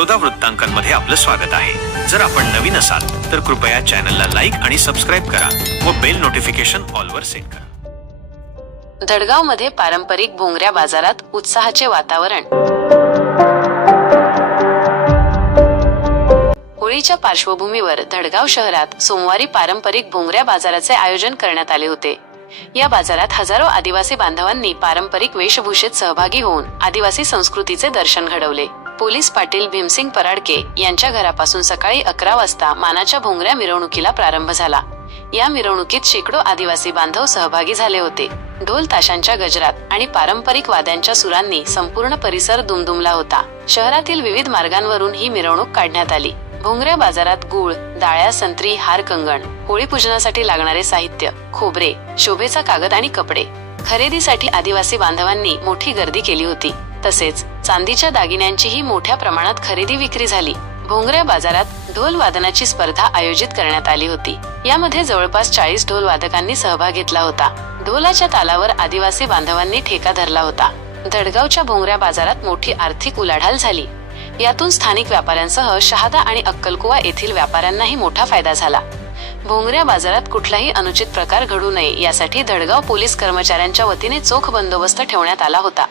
बडोदा वृत्तांकनमध्ये आपलं स्वागत आहे. जर आपण नवीन असाल तर कृपया चॅनलला लाईक आणि सबस्क्राईब करा व बेल नोटिफिकेशन ऑलवर सेट करा. धडगावमध्ये पारंपरिक भोंगऱ्या बाजारात उत्साहाचे वातावरण. होळीच्या पार्श्वभूमीवर धडगाव शहरात सोमवारी पारंपरिक भोंगऱ्या बाजाराचे आयोजन करण्यात आले होते. या बाजारात हजारो आदिवासी बांधवांनी पारंपरिक वेशभूषेत सहभागी होऊन आदिवासी संस्कृतीचे दर्शन घडवले. पोलीस पाटील भीमसिंग पराडके यांच्या घरापासून सकाळी अकरा वाजता मानाच्या भोंगऱ्या मिरवणुकीला प्रारंभ झाला. या मिरवणुकीत शेकडो आदिवासी बांधव सहभागी झाले होते. ढोल ताशांच्या गजरात आणि पारंपरिक वाद्यांच्या सुरांनी संपूर्ण परिसर दुमदुमला होता. शहरातील विविध मार्गांवरून ही मिरवणूक काढण्यात आली. भोंगऱ्या बाजारात गुळ डाळ्या संत्री हार कंगण होळी पूजनासाठी लागणारे साहित्य खोबरे शोभेचा कागद आणि कपडे खरेदीसाठी आदिवासी बांधवांनी मोठी गर्दी केली होती. तसेच चांदीच्या दागिन्यांचीही मोठ्या प्रमाणात खरेदी विक्री झाली. भोंगऱ्या बाजारात ढोल वादनाची स्पर्धा आयोजित करण्यात आली होती. यामध्ये जवळपास चाळीस ढोल वादकांनी सहभाग घेतला होता. ढोलाच्या तालावर आदिवासी बांधवांनी ठेका धरला होता. धडगावच्या भोंगऱ्या बाजारात मोठी आर्थिक उलाढाल झाली. यातून स्थानिक व्यापाऱ्यांसह शहादा आणि अक्कलकुवा येथील व्यापाऱ्यांनाही मोठा फायदा झाला. भोंगऱ्या बाजारात कुठलाही अनुचित प्रकार घडू नये यासाठी धडगाव पोलीस कर्मचाऱ्यांच्या वतीने चोख बंदोबस्त ठेवण्यात आला होता.